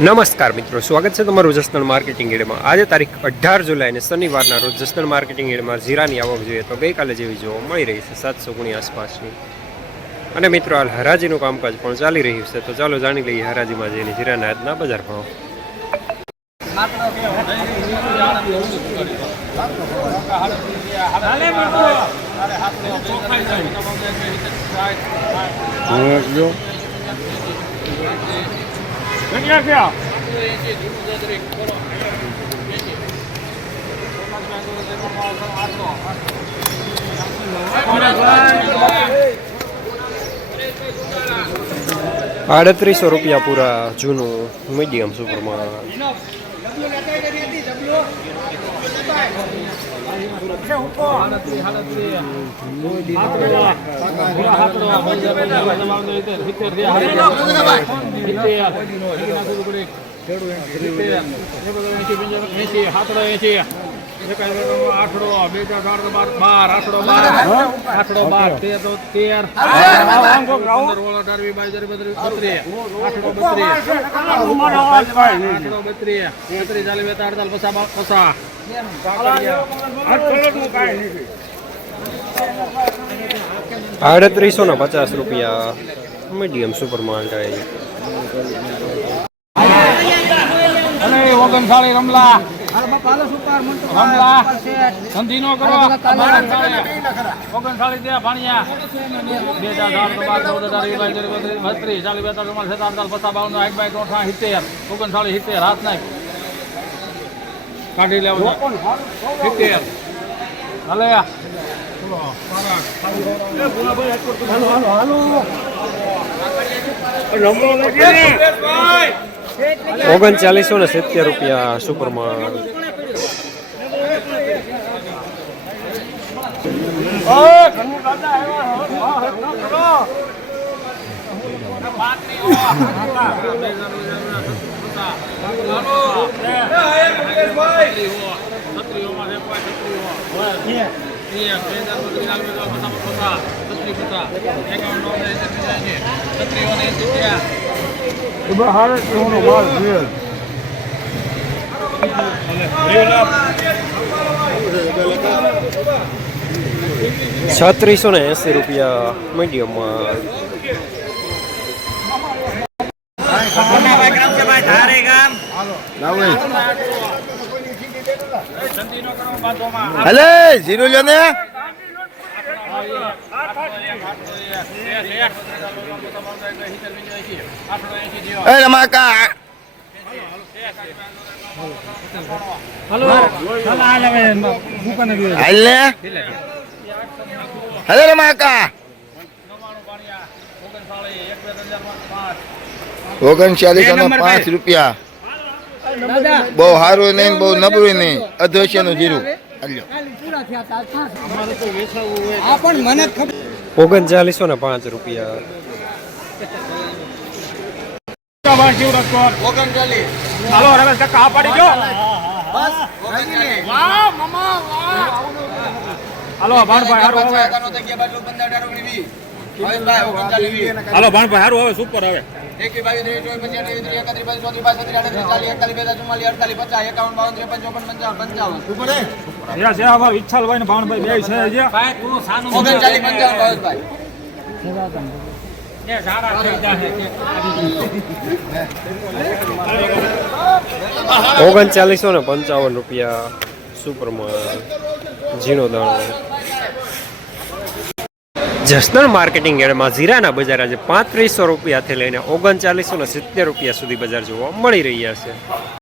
નમસ્કાર મિત્રો, સ્વાગત છે તમારું જસદણ માર્કેટિંગ યાર્ડમાં। આજે તારીખ 18 જુલાઈ ને શનિવારના રોજ જસદણ માર્કેટિંગ યાર્ડમાં જીરાની આવક જોઈએ તો ગઈકાલે જેવી જોવા મળી રહી છે 700 ગુણી આસપાસની। અને મિત્રો હાલ હરાજીનું કામકાજ પણ ચાલી રહ્યું છે, તો ચાલો જાણી લઈએ હરાજીમાં જઈને જીરાના આજના બજાર ભાવ। क्या 3800 રૂપિયા પૂરા જૂનું મીડિયમ સુપરમાં। ₹3850 રૂપિયા મીડિયમ સુપર માલ થાય। ઓગણસાળી રમલા રમલા સંધી નો કરો ઓગણસાળી દે ભાણિયા 2000 હાથ નાખ કાઢી લેવું 70 હાલે 3970 રૂપિયા સુપરમાં। ₹3680 રૂપિયા મીડિયમમાં। હલે જીરો લ્યો ને એ રમાકા હલે હલે રમાકા 3905 રૂપિયા। બહુ સારું નહીં બહુ નબળું નહીં, અધવશ્યનું જીરું 3905 રૂપિયા। હાલો રમેશ કાકા આ પાડી ગયો હાલો ભાણભાઈ હારો હવે હાલો ભાણભાઈ હારો હવે સુપર હવે વિઠ્ઠલભાઈ ને ભાણભાઈ બે છે 3955 રૂપિયા સુપરમાં ઝીણો દાણો। જસદણ માર્કેટિંગ યાર્ડમાં જીરાના બજાર આજે 3500 રૂપિયાથી લઈને 3970 રૂપિયા સુધી બજાર જોવા મળી રહ્યા છે।